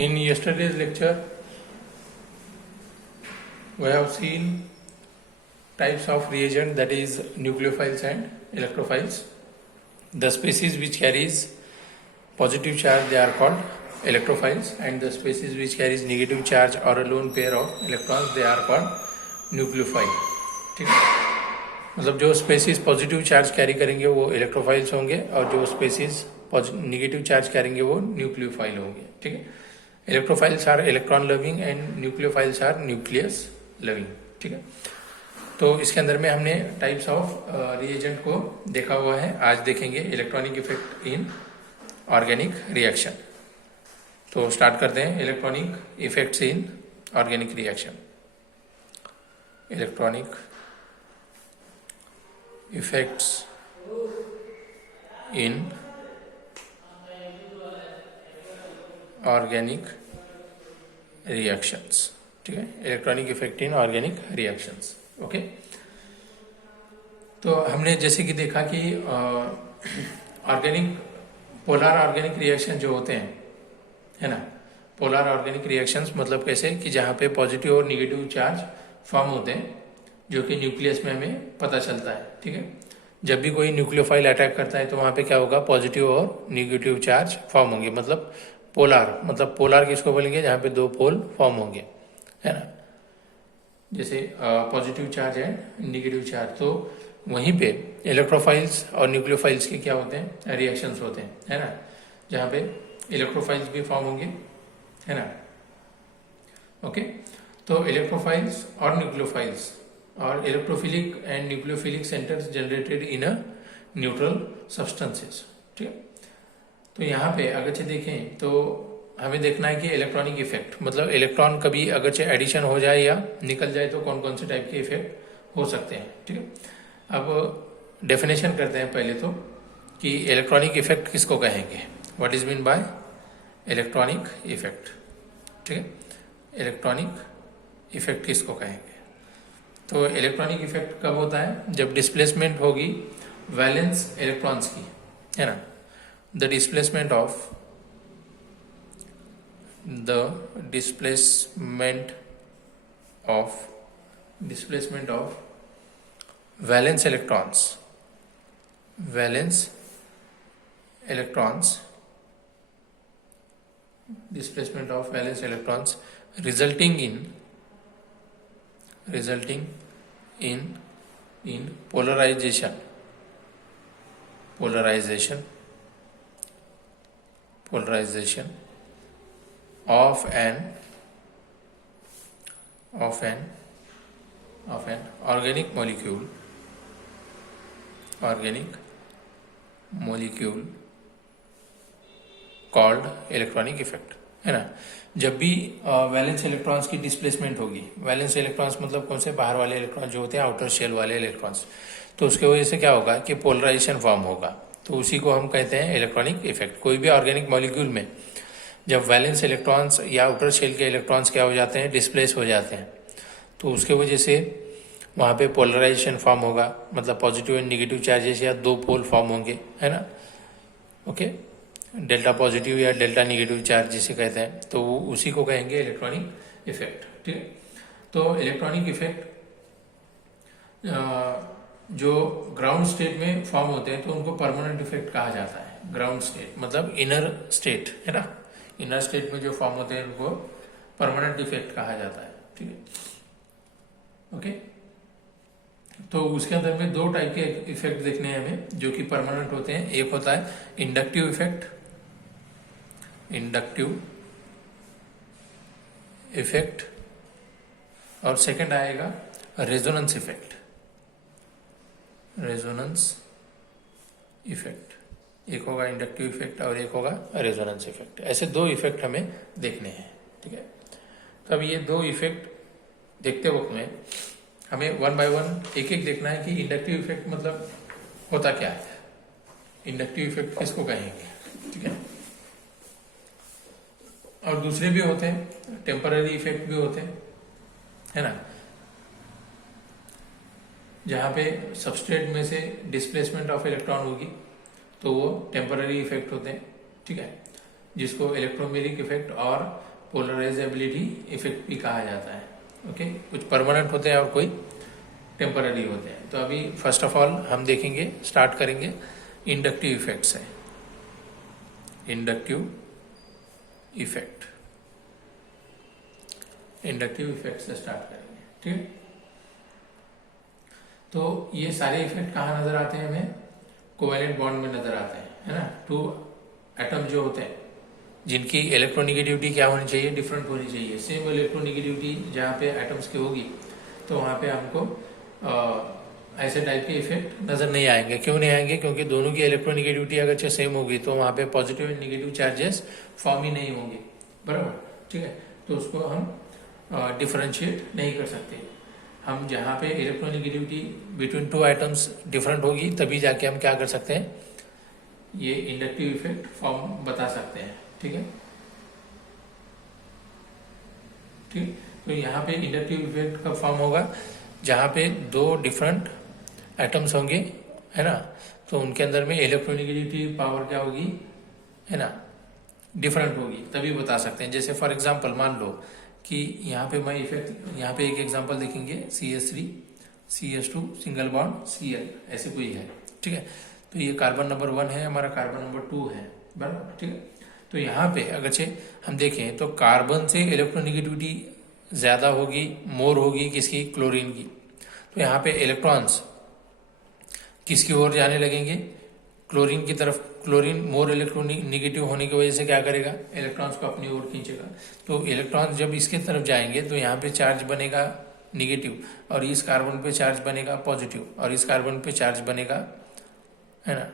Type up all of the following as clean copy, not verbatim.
In yesterday's lecture, we have seen types of reagent, that is nucleophiles and electrophiles. The species which carries positive charge, they are called electrophiles, and the species which carries negative charge or a lone pair of electrons, they are called nucleophile. ठीक है, मतलब जो species positive charge carry करेंगे वो electrophiles होंगे और जो species negative charge करेंगे वो न्यूक्लियोफाइल होंगे. ठीक है, electrophiles are electron loving and nucleophiles are nucleus loving. ठीक है, तो इसके अंदर में हमने टाइप्स ऑफ रिएजेंट को देखा हुआ है. आज देखेंगे electronic effect in organic reaction. तो स्टार्ट करते हैं. Electronic effects in organic reaction. Electronic effects in organic reactions. ठीक है, electronic effect in organic reactions. Okay, तो हमने जैसे कि देखा कि ऑर्गेनिक पोलर ऑर्गेनिक रिएक्शन जो होते हैं, है ना, पोलर ऑर्गेनिक रिएक्शंस मतलब कैसे कि जहाँ पे पॉजिटिव और निगेटिव चार्ज फॉर्म होते हैं, जो कि न्यूक्लियस में हमें पता चलता है. ठीक है, जब भी कोई न्यूक्लियोफाइल अटैक करता है तो वहाँ पे क्या होगा, पॉजिटिव और निगेटिव चार्ज फॉर्म होंगे. मतलब पोलर, मतलब पोलर किसको बोलेंगे, जहाँ पे दो पोल फॉर्म होंगे, है ना, जैसे पॉजिटिव चार्ज है निगेटिव चार्ज. तो वहीं पे इलेक्ट्रोफाइल्स और न्यूक्लियोफाइल्स के क्या होते हैं, रिएक्शंस होते हैं, है ना, जहाँ पे इलेक्ट्रोफाइल्स भी फॉर्म होंगे, है ना. ओके, तो इलेक्ट्रोफाइल्स और न्यूक्लियोफाइल्स और electrophilic and nucleophilic centres generated in a neutral substances. ठीक है, तो यहाँ पे अगरचे देखें तो हमें देखना है कि इलेक्ट्रॉनिक इफेक्ट मतलब इलेक्ट्रॉन कभी अगरचे एडिशन हो जाए या निकल जाए तो कौन कौन से टाइप के इफेक्ट हो सकते हैं. ठीक है, अब डेफिनेशन करते हैं पहले तो कि इलेक्ट्रॉनिक इफेक्ट किसको कहेंगे, what is mean by electronic effect. ठीक है, इलेक्ट्रॉनिक इफेक्ट किसको कहेंगे. तो इलेक्ट्रॉनिक इफेक्ट कब होता है, जब डिस्प्लेसमेंट होगी वैलेंस इलेक्ट्रॉन्स की, है ना. The displacement of valence electrons displacement of valence electrons resulting in polarization of an organic molecule called electronic effect, है ना. जब भी वैलेंस इलेक्ट्रॉन्स की डिस्प्लेसमेंट होगी, वैलेंस इलेक्ट्रॉन्स मतलब कौन से, बाहर वाले इलेक्ट्रॉन जो होते हैं, आउटर शेल वाले इलेक्ट्रॉन्स, तो उसके वजह से क्या होगा कि पोलराइजेशन फॉर्म होगा. तो उसी को हम कहते हैं इलेक्ट्रॉनिक इफेक्ट. कोई भी ऑर्गेनिक मॉलिक्यूल में जब वैलेंस इलेक्ट्रॉन्स या आउटर शेल के इलेक्ट्रॉन्स क्या हो जाते हैं, डिस्प्लेस हो जाते हैं, तो उसके वजह से वहाँ पे पोलराइजेशन फॉर्म होगा. मतलब पॉजिटिव एंड निगेटिव चार्जेस या दो पोल फॉर्म होंगे, है ना. ओके, डेल्टा पॉजिटिव या डेल्टा निगेटिव चार्ज जिसे कहते हैं, तो उसी को कहेंगे इलेक्ट्रॉनिक इफेक्ट. ठीक है, तो इलेक्ट्रॉनिक इफेक्ट जो ग्राउंड स्टेट में फॉर्म होते हैं तो उनको परमानेंट इफेक्ट कहा जाता है. ग्राउंड स्टेट मतलब इनर स्टेट, है ना, इनर स्टेट में जो फॉर्म होते हैं उनको परमानेंट इफेक्ट कहा जाता है. ठीक है, ओके, तो उसके अंदर में दो टाइप के इफेक्ट देखने हैं हमें जो कि परमानेंट होते हैं. एक होता है इंडक्टिव इफेक्ट और सेकंड आएगा रेजोनेंस इफेक्ट. एक होगा इंडक्टिव इफेक्ट और एक होगा रेजोनेंस इफेक्ट. ऐसे दो इफेक्ट हमें देखने हैं. ठीक है, तो अब ये दो इफेक्ट देखते वक्त में हमें वन बाय वन एक एक देखना है कि इंडक्टिव इफेक्ट मतलब होता क्या है, इंडक्टिव इफेक्ट किसको कहेंगे. ठीक है, और दूसरे भी होते हैं, टेम्पररी इफेक्ट भी होते हैं, है ना, जहाँ पे सबस्ट्रेट में से डिस्प्लेसमेंट ऑफ इलेक्ट्रॉन होगी तो वो टेम्पररी इफेक्ट होते हैं. ठीक है, जिसको इलेक्ट्रोमेरिक इफेक्ट और पोलराइजेबिलिटी इफेक्ट भी कहा जाता है। ओके, कुछ परमानेंट होते हैं और कोई टेम्पररी होते हैं। तो अभी फर्स्ट ऑफ ऑल हम देखेंगे, स्टार्ट करेंगे इंडक्टिव इफेक्ट से। इंडक्टिव इफेक्ट से स्टार्ट करेंगे, ठीक है। तो ये सारे इफेक्ट कहाँ नजर आते हैं हमें? कोवेलेंट बॉन्ड में नजर आते हैं, है ना। टू एटम जो होते हैं जिनकी इलेक्ट्रोनिगेटिविटी क्या होनी चाहिए? डिफरेंट होनी चाहिए। सेम इलेक्ट्रोनिगेटिविटी जहाँ पे एटम्स की होगी तो वहाँ पे हमको ऐसे टाइप के इफेक्ट नजर नहीं आएंगे। क्यों नहीं आएंगे? क्योंकि दोनों की इलेक्ट्रोनिगेटिविटी अगर सेम होगी तो वहाँ पे positive and negative charges form ही नहीं होंगे, बराबर, ठीक है। तो उसको हम डिफरेंशिएट नहीं कर सकते। हम जहाँ पे electronegativity between two items different होगी तभी जाके हम क्या कर सकते हैं? ये इंडक्टिव इफेक्ट फॉर्म बता सकते हैं, ठीक है। ठीक, तो यहाँ पे इंडक्टिव इफेक्ट का फॉर्म होगा जहाँ पे दो डिफरेंट एटम्स होंगे, है ना। तो उनके अंदर में इलेक्ट्रोनिगेटिविटी पावर क्या होगी, है ना, डिफरेंट होगी, तभी बता सकते हैं। जैसे फॉर एग्जांपल मान लो कि यहाँ पे मैं इफेक्ट, यहाँ पे एक एग्जांपल देखेंगे, CH3 CH2 single bond Cl, ऐसे कोई है, ठीक है। तो ये कार्बन नंबर 1 है, हमारा कार्बन नंबर 2 है, बराबर, ठीक है। तो यहाँ पे अगर हम देखें तो कार्बन से इलेक्ट्रोनिगेटिविटी ज्यादा होगी, मोर होगी किसकी? क्लोरीन की। तो यहाँ पे इलेक्ट्रॉन्स किसकी ओर जाने लगेंगे? क्लोरीन की तरफ। क्लोरीन मोर इलेक्ट्रोनिगेटिव होने की वजह से क्या करेगा? इलेक्ट्रॉन्स को अपनी ओर खींचेगा। तो इलेक्ट्रॉन्स जब इसके तरफ जाएंगे तो यहाँ पे चार्ज बनेगा निगेटिव, और इस कार्बन पे चार्ज बनेगा पॉजिटिव, और इस कार्बन पे चार्ज बनेगा, है ना,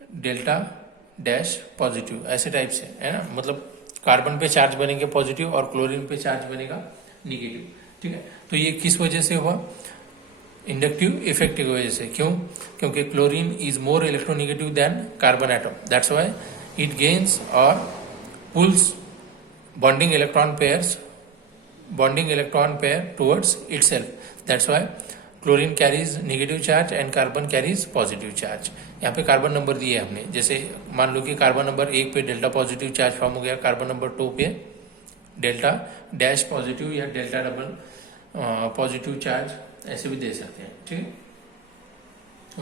डेल्टा डैश पॉजिटिव, ऐसे टाइप से, है ना। मतलब कार्बन पे चार्ज बनेंगे पॉजिटिव और क्लोरीन पे चार्ज बनेगा निगेटिव, ठीक है। तो ये किस वजह से हुआ? इंडक्टिव इफेक्ट की वजह से। क्यों? क्योंकि chlorine is more electronegative than carbon atom, that's why it gains और pulls bonding electron pair towards itself, that's why chlorine carries negative charge and carbon carries positive charge. यहाँ पे कार्बन नंबर दिए हमने, जैसे मान लो कि कार्बन नंबर 1 पे delta positive charge form हो गया, कार्बन नंबर 2 पे डेल्टा डैश पॉजिटिव या डेल्टा डबल पॉजिटिव चार्ज, ऐसे भी दे सकते हैं, ठीक है।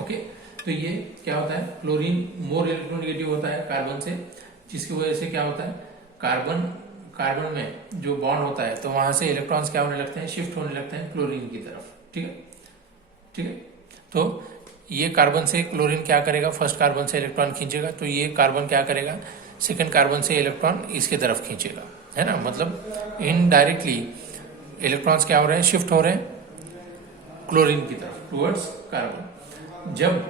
ओके, तो ये क्या होता है? क्लोरीन मोर इलेक्ट्रोनिगेटिव होता है कार्बन से, जिसकी वजह से क्या होता है? कार्बन में जो बॉन्ड होता है तो वहां से इलेक्ट्रॉन्स क्या होने लगते हैं? शिफ्ट होने लगते हैं क्लोरीन की तरफ, ठीक है, ठीक है। तो ये कार्बन से क्लोरीन क्या करेगा? फर्स्ट कार्बन से इलेक्ट्रॉन खींचेगा, तो ये कार्बन क्या करेगा? सेकंड कार्बन से इलेक्ट्रॉन इसके तरफ खींचेगा, है ना। मतलब इनडायरेक्टली इलेक्ट्रॉन्स क्या हो रहे हैं? शिफ्ट हो रहे हैं क्लोरीन की तरफ टुवर्ड्स कार्बन। जब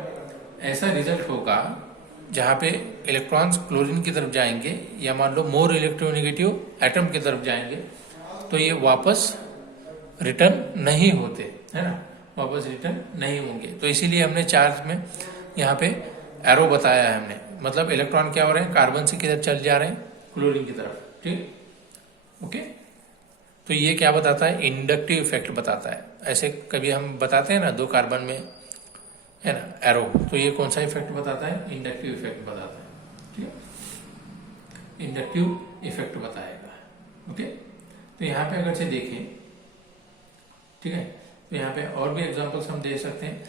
ऐसा रिजल्ट होगा जहां पे इलेक्ट्रॉन्स क्लोरीन की तरफ जाएंगे या मान लो मोर इलेक्ट्रोनिगेटिव एटम की तरफ जाएंगे, तो ये वापस रिटर्न नहीं होते, है ना, वापस रिटर्न नहीं होंगे। तो इसीलिए हमने चार्ज में यहाँ पे एरो बताया है हमने। मतलब इलेक्ट्रॉन क्या हो रहे हैं? कार्बन से किधर चल जा रहे हैं? क्लोरीन की तरफ, ठीक, ओके। तो ये क्या बताता है? इंडक्टिव इफेक्ट बताता है। ऐसे कभी हम बताते हैं ना, दो कार्बन में, है ना, एरो, तो ये कौन सा इफेक्ट बताता है? इंडक्टिव इफेक्ट बताता है, ठीक है, इंडक्टिव इफेक्ट बताएगा, ओके। तो यहाँ पे अगर से देखें, ठीक है, तो यहाँ पे और भी एग्जांपल्स हम दे सकते हैं।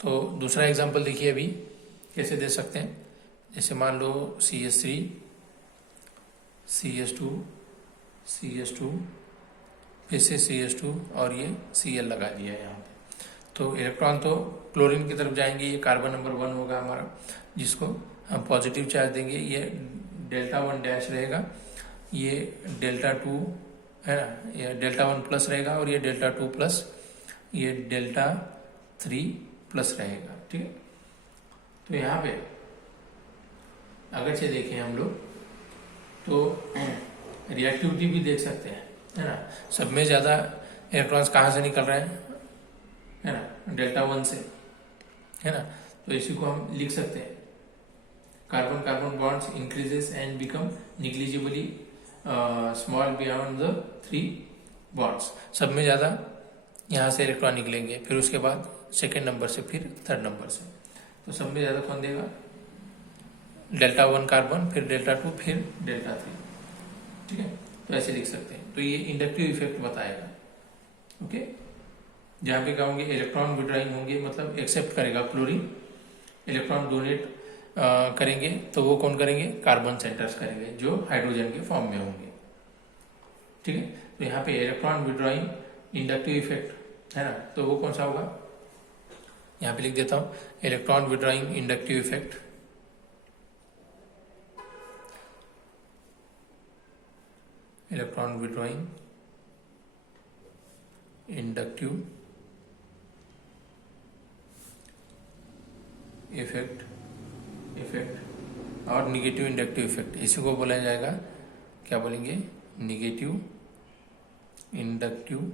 तो दूसरा एग्जांपल देखिए अभी कैसे दे सकते हैं। जैसे मान लो CH3 CH2 CH2 फिर से CH2 और ये Cl लगा दिया है यहाँ पे। तो इलेक्ट्रॉन तो क्लोरीन की तरफ जाएंगे, ये कार्बन नंबर 1 होगा हमारा, जिसको हम पॉजिटिव चार्ज देंगे, ये डेल्टा 1 डैश रहेगा, ये डेल्टा 2, है ना, ये डेल्टा 1 प्लस रहेगा, और ये डेल्टा 2 प्लस, ये डेल्टा 3 प्लस रहेगा, ठीक है। तो यहाँ पे अगर से देखें हम लोग तो रिएक्टिविटी भी देख सकते हैं, है ना। सब में ज्यादा इलेक्ट्रॉन्स कहाँ से निकल रहे हैं? है ना, डेल्टा 1 से, है ना। तो इसी को हम लिख सकते हैं, carbon carbon bonds increases and become negligibly small beyond the 3 bonds. सब में ज्यादा यहाँ से इलेक्ट्रॉन निकलेंगे, फिर उसके बाद सेकेंड नंबर से, फिर थर्ड नंबर से। तो सब में ज्यादा कौन देगा? डेल्टा 1 कार्बन, फिर डेल्टा 2, फिर डेल्टा 3। ठीक है, तो ऐसे लिख सकते हैं। तो ये इंडक्टिव इफेक्ट बताएगा। ओके, जहां पे क्या होंगे, इलेक्ट्रॉन विड्रॉइंग होंगे, मतलब एक्सेप्ट करेगा क्लोरीन, इलेक्ट्रॉन डोनेट करेंगे तो वो कौन करेंगे, कार्बन सेंटर्स करेंगे जो हाइड्रोजन के फॉर्म में होंगे। ठीक है, तो यहाँ पे इलेक्ट्रॉन विड्रॉइंग इंडक्टिव इफेक्ट है ना, तो वो कौन सा होगा, यहाँ पे लिख देता हूं, electron withdrawing inductive effect, electron withdrawing inductive effect और निगेटिव इंडक्टिव इफेक्ट, इसी को बोला जाएगा, क्या बोलेंगे, निगेटिव इंडक्टिव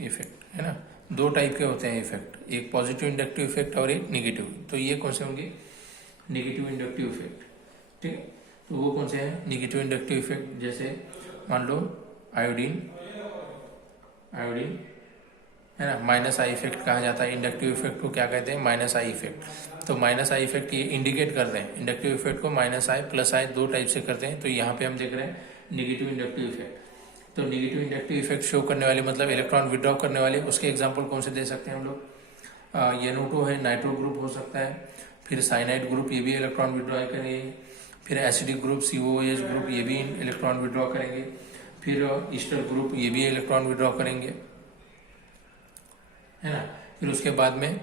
इफेक्ट, है ना। दो टाइप के होते हैं इफेक्ट, एक पॉजिटिव इंडक्टिव इफेक्ट और एक निगेटिव। तो ये कौन से होंगे, निगेटिव इंडक्टिव इफेक्ट। ठीक है, तो वो कौन से हैं निगेटिव इंडक्टिव इफेक्ट, जैसे मान लो आयोडीन है ना, माइनस आई इफेक्ट कहा जाता है। इंडक्टिव इफेक्ट को क्या कहते हैं, माइनस आई इफेक्ट। तो माइनस आई इफेक्ट ये इंडिकेट करते हैं, इंडक्टिव इफेक्ट को माइनस आई प्लस आई दो टाइप से करते हैं। तो यहाँ पे हम देख रहे हैं निगेटिव इंडक्टिव इफेक्ट। तो निगेटिव इंडक्टिव इफेक्ट शो करने वाले, मतलब इलेक्ट्रॉन विड्रॉ करने वाले, उसके एग्जाम्पल कौन से दे सकते हैं हम लोग, NO2 है, नाइट्रो ग्रुप हो सकता है, फिर साइनाइड ग्रुप, ये भी इलेक्ट्रॉन विड्रॉ करेंगे, फिर एसिडिक ग्रुप COOH ग्रुप, ये भी इलेक्ट्रॉन विड्रॉ करेंगे, फिर ईस्टर ग्रुप, ये भी इलेक्ट्रॉन विड्रॉ करेंगे, है ना। फिर उसके बाद में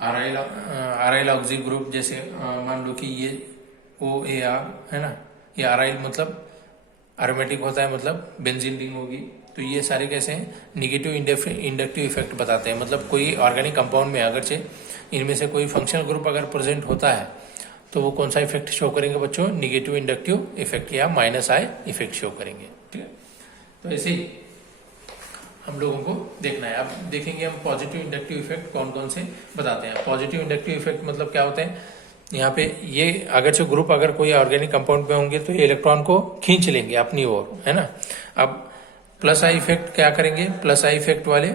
आराइल ऑक्सी ग्रुप, जैसे मान लो कि ये OAR है ना, ये आराइल मतलब एरोमेटिक होता है, मतलब बेंजीन रिंग होगी। तो ये सारे कैसे हैं, निगेटिव इंडक्टिव इफेक्ट बताते हैं। मतलब कोई ऑर्गेनिक कंपाउंड में अगर से इनमें से कोई फंक्शनल ग्रुप अगर प्रेजेंट होता है तो वो कौन सा इफेक्ट शो करेंगे बच्चों, निगेटिव इंडक्टिव इफेक्ट या माइनस आई इफेक्ट शो करेंगे। ठीक है, तो ऐसे ही हम लोगों को देखना है। अब देखेंगे हम पॉजिटिव इंडक्टिव इफेक्ट कौन कौन से बताते हैं। पॉजिटिव इंडक्टिव इफेक्ट मतलब क्या होते हैं, यहाँ पे ये अगर से ग्रुप अगर कोई ऑर्गेनिक कंपाउंड में होंगे तो ये इलेक्ट्रॉन को खींच लेंगे अपनी ओर, है ना। अब प्लस आई इफेक्ट क्या करेंगे, प्लस आई इफेक्ट वाले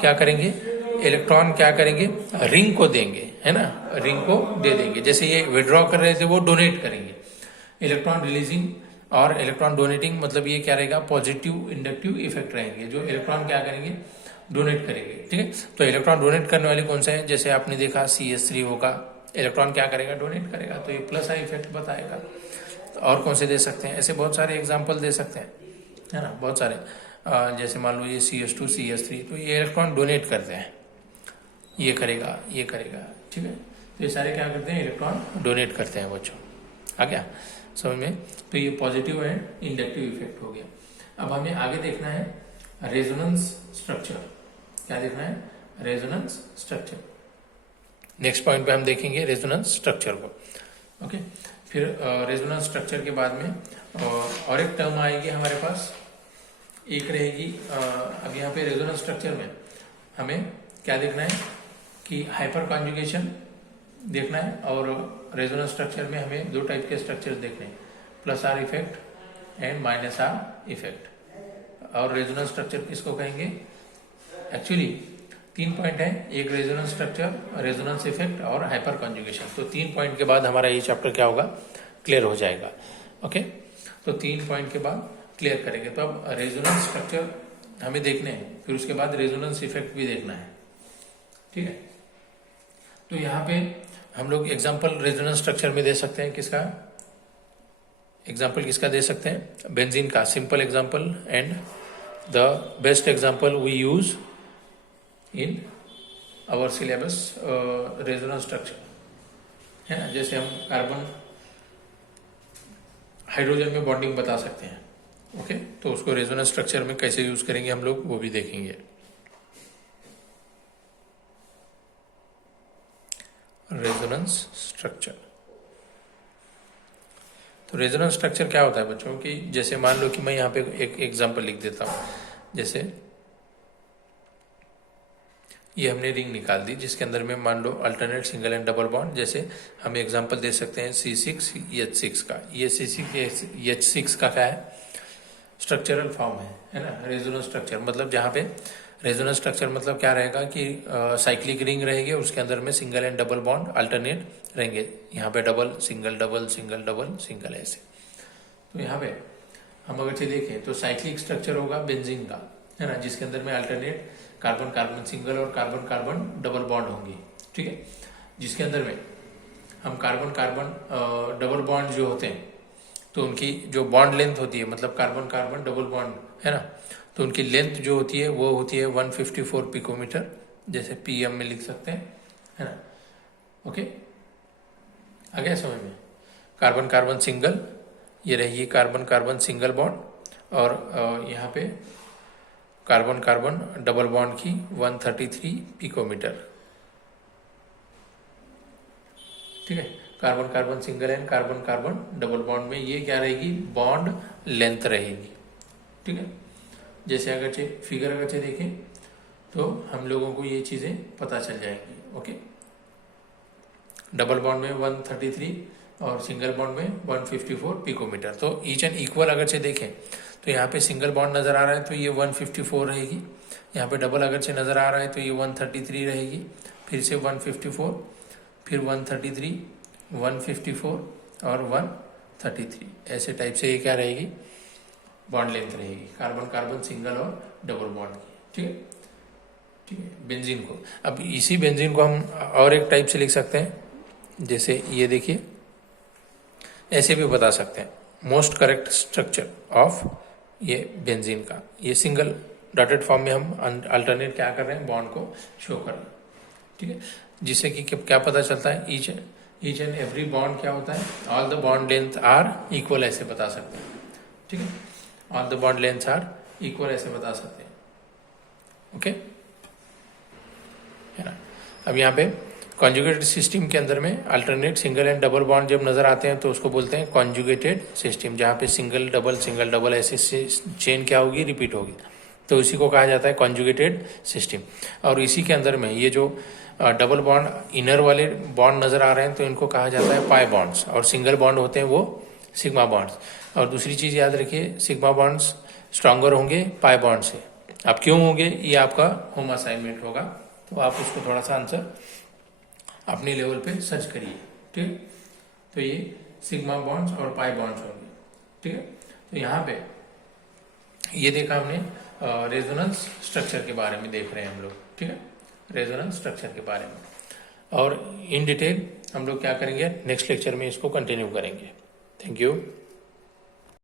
क्या करेंगे, इलेक्ट्रॉन क्या करेंगे, रिंग को देंगे, है ना, रिंग को दे देंगे। जैसे ये विड्रॉ कर रहे थे वो डोनेट करेंगे। इलेक्ट्रॉन रिलीजिंग और इलेक्ट्रॉन डोनेटिंग, मतलब ये क्या रहेगा, पॉजिटिव इंडक्टिव इफेक्ट रहेंगे, जो इलेक्ट्रॉन क्या करेंगे, डोनेट करेंगे। ठीक है, तो इलेक्ट्रॉन डोनेट करने वाले कौन से हैं, जैसे आपने देखा CH3 होगा, इलेक्ट्रॉन क्या करेगा, डोनेट करेगा, तो ये प्लस आई इफेक्ट बताएगा। तो और कौन से दे सकते हैं, ऐसे बहुत सारे एग्जाम्पल दे सकते हैं, है ना, बहुत सारे। जैसे मान लो ये CH2 CH3, तो ये इलेक्ट्रॉन डोनेट करते हैं, ये करेगा, ये करेगा। ठीक है, तो ये सारे क्या करते हैं, इलेक्ट्रॉन डोनेट करते हैं बच्चों। आ गया समझ में। तो ये पॉजिटिव एंड इंडक्टिव इफेक्ट हो गया। अब हमें आगे देखना है रेजोनेंस स्ट्रक्चर। क्या देखना है, रेजोनेंस स्ट्रक्चर। नेक्स्ट पॉइंट पे हम देखेंगे रेजोनेंस स्ट्रक्चर को। ओके, फिर रेजोनेंस स्ट्रक्चर के बाद में और एक टर्म आएगी हमारे पास, एक रहेगी। अब यहाँ पे रेजोनेंस स्ट्रक्चर में हमें क्या देखना है कि हाइपर कॉन्जुगेशन देखना है, और रेजोनेंस स्ट्रक्चर में हमें दो टाइप के स्ट्रक्चर देखने हैं, plus are effect and minus are effect. और रेजोनेंस स्ट्रक्चर किसको कहेंगे, एक्चुअली 3 पॉइंट है, एक रेजोनेंस स्ट्रक्चर, रेजोनेंस इफेक्ट और हाइपर कॉन्जुगेशन। तो 3 पॉइंट के बाद हमारा ये चैप्टर क्या होगा, क्लियर हो जाएगा। ओके, तो 3 पॉइंट के बाद क्लियर करेंगे। तो अब रेजोनेंस स्ट्रक्चर हमें देखने हैं, फिर उसके बाद रेजोनेंस इफेक्ट भी देखना है। ठीक है, तो यहाँ पे हम लोग एग्जाम्पल रेजोनेंस स्ट्रक्चर में दे सकते हैं, किसका एग्जाम्पल, किसका दे सकते हैं, बेंजीन का, simple example and the best example we use in our syllabus resonance structure, है ना। जैसे हम कार्बन हाइड्रोजन में बॉन्डिंग बता सकते हैं। ओके, तो उसको रेजोनेंस स्ट्रक्चर में कैसे यूज करेंगे हम लोग, वो भी देखेंगे। रेजोनेंस स्ट्रक्चर, तो रेजोनेंस स्ट्रक्चर क्या होता है बच्चों की, जैसे मान लो कि मैं यहाँ पे एक एग्जांपल लिख देता हूँ। जैसे ये हमने रिंग निकाल दी जिसके अंदर में मान लो alternate single and double bond. जैसे हम एग्जांपल दे सकते हैं C6H6 का। ये C6H6 का क्या है, स्ट्रक्चरल फॉर्म है ना, रेजोनेंस स्ट्रक्चर, मतलब जहाँ पे रेजोनेंस स्ट्रक्चर मतलब क्या रहेगा कि साइक्लिक रिंग रहेगी, उसके अंदर में single and double bond alternate रहेंगे। यहाँ पे double single double single double single ऐसे। तो यहाँ पे हम अगर देखें तो साइक्लिक स्ट्रक्चर होगा बेंजीन का, है ना, जिसके अंदर में अल्टरनेट कार्बन कार्बन सिंगल और कार्बन कार्बन डबल बॉन्ड होंगे, ठीक है। जिसके अंदर में हम कार्बन कार्बन डबल बॉन्ड जो होते हैं तो उनकी जो बॉन्ड लेंथ होती है, मतलब कार्बन कार्बन डबल बॉन्ड, है ना, तो उनकी लेंथ जो होती है वो होती है 154 पिकोमीटर, जैसे पीएम में लिख सकते हैं, है ना। ओके, आ गया समझ में। कार्बन कार्बन सिंगल, ये रही कार्बन कार्बन सिंगल बॉन्ड, और यहाँ पे कार्बन कार्बन डबल बॉन्ड की 133 पिकोमीटर, ठीक है। Carbon carbon single and carbon carbon double bond में ये क्या रहेगी, बॉन्ड लेंथ रहेगी, ठीक है। जैसे अगर फिगर अगर देखें तो हम लोगों को ये चीजें पता चल जाएंगी। ओके, डबल बॉन्ड में 133 और सिंगल बॉन्ड में 154 पिकोमीटर। तो ईच एंड इक्वल अगर से देखें तो यहाँ पे सिंगल बॉन्ड नजर आ रहा है तो ये 154 रहेगी, यहाँ पे डबल अगर से नजर आ रहा है तो ये 133 रहेगी, फिर से 154, फिर 133, 154 और 133, ऐसे टाइप से ये क्या रहेगी, बॉन्ड लेंथ रहेगी कार्बन कार्बन सिंगल और डबल बॉन्ड की, ठीक है। ठीक है, बेंजीन को, अब इसी बेंजीन को हम और एक टाइप से लिख सकते हैं, जैसे ये देखिए, ऐसे भी बता सकते हैं, मोस्ट करेक्ट स्ट्रक्चर ऑफ ये बेंजीन का, ये सिंगल डॉटेड फॉर्म में हम अल्टरनेट क्या कर रहे हैं, बॉन्ड को शो कर रहे हैं, ठीक है। जिससे कि क्या पता चलता है, ईच एंड एवरी बॉन्ड क्या होता है, all the bond length are equal, ऐसे बता सकते हैं, ठीक है। All the bond length are equal, ऐसे बता सकते हैं। ओके, है ना। अब यहाँ पे कॉन्जुगेटेड सिस्टम के अंदर में alternate single and double bond जब नजर आते हैं तो उसको बोलते हैं कॉन्जुगेटेड सिस्टम, जहाँ पे सिंगल डबल ऐसे चेन क्या होगी, रिपीट होगी, तो इसी को कहा जाता है कॉन्जुगेटेड सिस्टम। और इसी के अंदर में ये जो डबल बॉन्ड इनर वाले बॉन्ड नजर आ रहे हैं तो इनको कहा जाता है पाई बॉन्ड्स, और सिंगल बॉन्ड होते हैं वो सिग्मा बॉन्ड्स। और दूसरी चीज याद रखिए, सिग्मा बॉन्ड्स स्ट्रांगर होंगे पाई बॉन्ड से। अब क्यों होंगे, ये आपका होम असाइनमेंट होगा, तो आप उसको थोड़ा सा आंसर अपने लेवल पे सर्च करिए, ठीक। तो ये सिग्मा बॉन्ड्स और पाई बॉन्ड्स होंगे, ठीक है। तो यहाँ पे ये देखा हमने रेजोनेंस स्ट्रक्चर के बारे में देख रहे हैं हम लोग, ठीक है, रेजोनेंस स्ट्रक्चर के बारे में। और इन डिटेल हम लोग क्या करेंगे, नेक्स्ट लेक्चर में इसको कंटिन्यू करेंगे। Thank you.